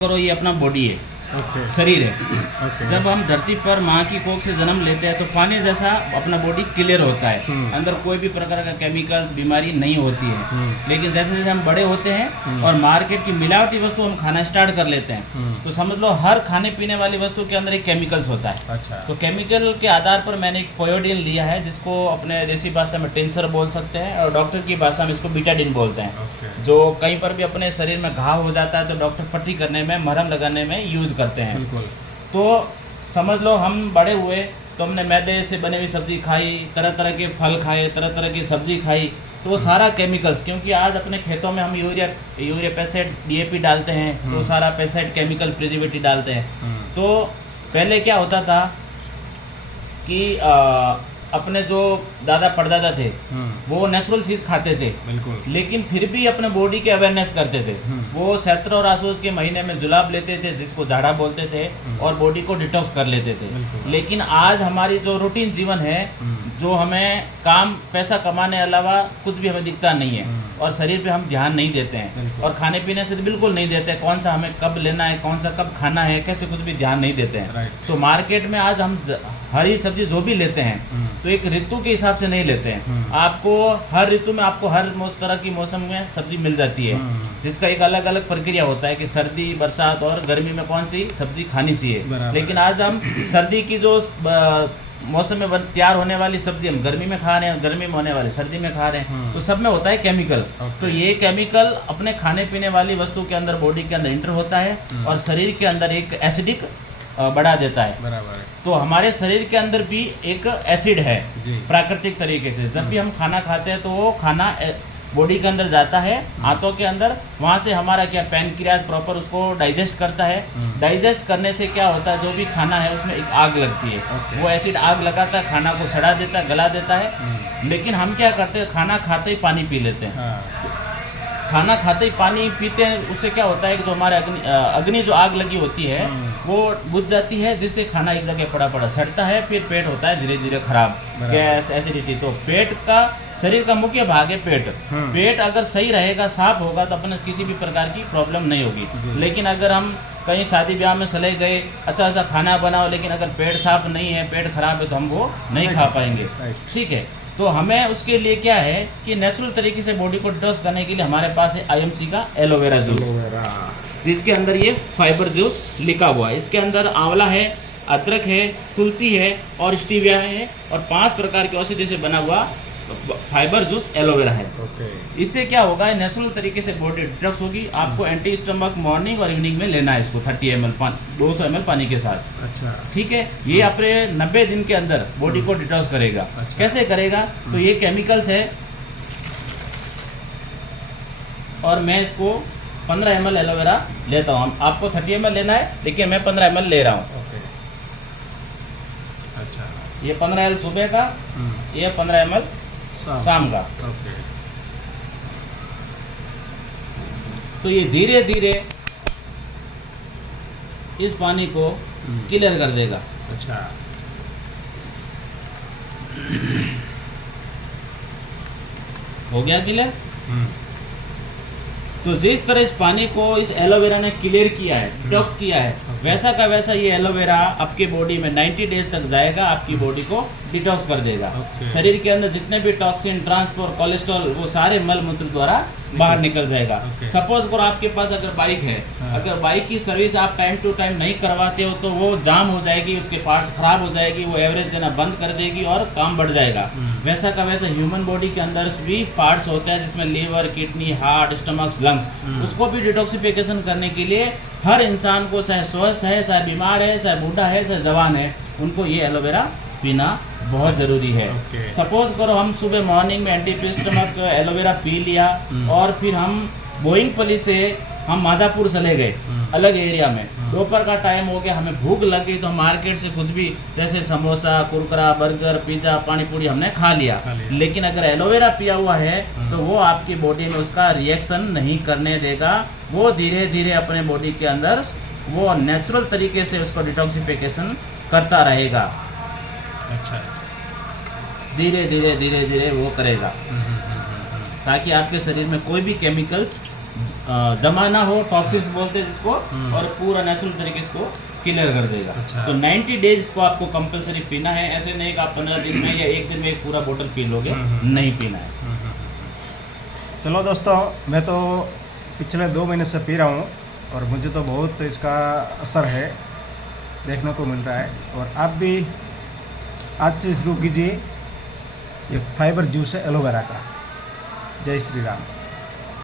करो ये अपना बॉडी है, शरीर है। जब हम धरती पर माँ की कोख से जन्म लेते हैं तो पानी जैसा अपना बॉडी क्लियर होता है, अंदर कोई भी प्रकार का केमिकल्स बीमारी नहीं होती है। लेकिन जैसे जैसे हम बड़े होते हैं और मार्केट की मिलावटी वस्तु हम खाना स्टार्ट कर लेते हैं तो समझ लो हर खाने पीने वाली वस्तु के अंदर एक केमिकल्स होता है। अच्छा। तो केमिकल के आधार पर मैंने एक पोयोडीन लिया है जिसको अपने देसी भाषा में टेंसर बोल सकते हैं और डॉक्टर की भाषा में इसको बीटाडिन बोलते हैं। जो कहीं पर भी अपने शरीर में घाव हो जाता है तो डॉक्टर पट्टी करने में, मरहम लगाने में यूज करते हैं। तो समझ लो हम बड़े हुए तो हमने मैदे से बनी हुई सब्जी खाई, तरह तरह के फल खाए, तरह तरह की सब्जी खाई, तो वो सारा केमिकल्स, क्योंकि आज अपने खेतों में हम यूरिया पेस्टिसाइड डीएपी डालते हैं तो सारा पेस्टिसाइड केमिकल प्रिजर्वेटिव डालते हैं। तो पहले क्या होता था कि अपने जो दादा परदादा थे वो नेचुरल चीज़ खाते थे, लेकिन फिर भी अपने बॉडी के अवेयरनेस करते थे। वो सैत्र और आसोस के महीने में जुलाब लेते थे जिसको झाड़ा बोलते थे और बॉडी को डिटॉक्स कर लेते थे। लेकिन आज हमारी जो रूटीन जीवन है, जो हमें काम पैसा कमाने अलावा कुछ भी हमें दिखता नहीं है और शरीर पे हम ध्यान नहीं देते हैं और खाने पीने से बिल्कुल नहीं देते, कौन सा हमें कब लेना है, कौन सा कब खाना है, कैसे कुछ भी ध्यान नहीं देते हैं। तो मार्केट में आज हम हरी सब्जी जो भी लेते हैं तो एक ऋतु के हिसाब से नहीं लेते हैं। आपको हर ऋतु में आपको हर तरह की मौसम में सब्जी मिल जाती है जिसका एक अलग अलग प्रक्रिया होता है कि सर्दी, बरसात और गर्मी में कौन सी सब्जी खानी चाहिए। लेकिन आज हम सर्दी की जो मौसम में तैयार होने वाली सब्जी हम गर्मी में खा रहे हैं, गर्मी में होने वाली सर्दी में खा रहे हैं, तो सब में होता है केमिकल। तो ये केमिकल अपने खाने पीने वाली वस्तु के अंदर, बॉडी के अंदर इंटर होता है और शरीर के अंदर एक एसिडिक बढ़ा देता है। बराबर है। तो हमारे शरीर के अंदर भी एक एसिड है प्राकृतिक तरीके से। जब भी हम खाना खाते हैं तो वो खाना बॉडी के अंदर जाता है, आंतों के अंदर, वहाँ से हमारा क्या पैनक्रियाज प्रॉपर उसको डाइजेस्ट करता है। डाइजेस्ट करने से क्या होता है, जो भी खाना है उसमें एक आग लगती है, वो एसिड आग लगाता है, खाना को सड़ा देता है, गला देता है। लेकिन हम क्या करते हैं, खाना खाते ही पानी पी लेते हैं। खाना खाते ही पानी पीते हैं, उससे क्या होता है कि जो हमारे अग्नि जो आग लगी होती है वो बुझ जाती है, जिससे खाना एक जगह पड़ा पड़ा सड़ता है, फिर पेट होता है धीरे धीरे खराब, गैस, एसिडिटी। तो पेट का, शरीर का मुख्य भाग है पेट। पेट अगर सही रहेगा, साफ होगा तो अपने किसी भी प्रकार की प्रॉब्लम नहीं होगी। लेकिन अगर हम कहीं शादी ब्याह में चले गए, अच्छा सा खाना बनाओ, लेकिन अगर पेट साफ नहीं है, पेट खराब है, तो हम वो नहीं खा पाएंगे। ठीक है, तो हमें उसके लिए क्या है कि नेचुरल तरीके से बॉडी को डिटॉक्स करने के लिए हमारे पास है आईएमसी का एलोवेरा जूस, जिसके अंदर ये फाइबर जूस लिखा हुआ है। इसके अंदर आंवला है, अदरक है, तुलसी है और स्टीविया है और 5 प्रकार के औषधि से बना हुआ फाइबर जूस एलोवेरा है। इससे क्या होगा, नेचुरल तरीके से बॉडी डिटॉक्स होगी। आपको एंटी स्टमक मॉर्निंग और इवनिंग में लेना है इसको 30 ml 200 ml पानी के साथ। अच्छा। ठीक है, ये अपने 90 दिन के अंदर बॉडी को डिटॉक्स करेगा। अच्छा। कैसे करेगा, तो ये केमिकल्स है और मैं इसको 15 ml एलोवेरा लेता हूँ। आपको 30 ml लेना है लेकिन मैं 15 ml ले रहा हूँ। अच्छा। ये 15 ml सुबह का, ये 15 ml शाम का। तो ये धीरे धीरे इस पानी को क्लियर कर देगा। अच्छा। हो गया क्लियर। तो जिस तरह इस पानी को इस एलोवेरा ने क्लियर किया है, डिटॉक्स किया है, वैसा का वैसा ये एलोवेरा आपके बॉडी में 90 डेज तक जाएगा, आपकी बॉडी को डिटॉक्स कर देगा। शरीर के अंदर जितने भी टॉक्सिन, ट्रांसपोर्ट, कोलेस्ट्रॉल, वो सारे मल मूत्र द्वारा बाहर निकल जाएगा। सपोज करो आपके पास अगर बाइक है, अगर बाइक की सर्विस आप टाइम टू टाइम नहीं करवाते हो तो वो जाम हो जाएगी, उसके पार्ट्स खराब हो जाएगी, वो एवरेज देना बंद कर देगी और काम बढ़ जाएगा। वैसा का वैसा ह्यूमन बॉडी के अंदर भी पार्ट्स होते हैं जिसमें liver, kidney, heart, stomach, lungs. उसको भी डिटॉक्सिफिकेशन करने के लिए हर इंसान को, चाहे स्वस्थ है, चाहे बीमार है, चाहे बूढ़ा है, चाहे जवान है, उनको ये एलोवेरा पीना बहुत ज़रूरी है। सपोज करो हम सुबह मॉर्निंग में एंटी स्टमक एलोवेरा पी लिया और फिर हम बोइंगपल्ली से हम माधापुर चले गए अलग एरिया में, दोपहर का टाइम हो गया, हमें भूख लग गई तो हम मार्केट से कुछ भी जैसे समोसा, कुरकुरा, बर्गर, पिज़्ज़ा, पानी पूरी हमने खा लिया। लेकिन अगर एलोवेरा पिया हुआ है तो वो आपकी बॉडी में उसका रिएक्शन नहीं करने देगा, वो धीरे धीरे अपने बॉडी के अंदर वो नेचुरल तरीके से उसको डिटॉक्सिफिकेशन करता रहेगा। अच्छा। धीरे धीरे धीरे धीरे वो करेगा ताकि आपके शरीर में कोई भी केमिकल्स जमा ना हो, टॉक्सिन्स बोलते हैं जिसको, और पूरा नेचुरल तरीके से इसको क्लियर कर देगा। अच्छा। तो 90 डेज इसको आपको कंपलसरी पीना है। ऐसे नहीं कि आप 15 दिन में या एक दिन में एक पूरा बोतल पी लोगे, नहीं पीना है। चलो दोस्तों, मैं तो पिछले 2 महीने से पी रहा हूँ और मुझे तो बहुत इसका असर है देखने को मिल रहा है। और आप भी आज से शुरू कीजिए ये फाइबर जूस है एलोवेरा का। जय श्री राम।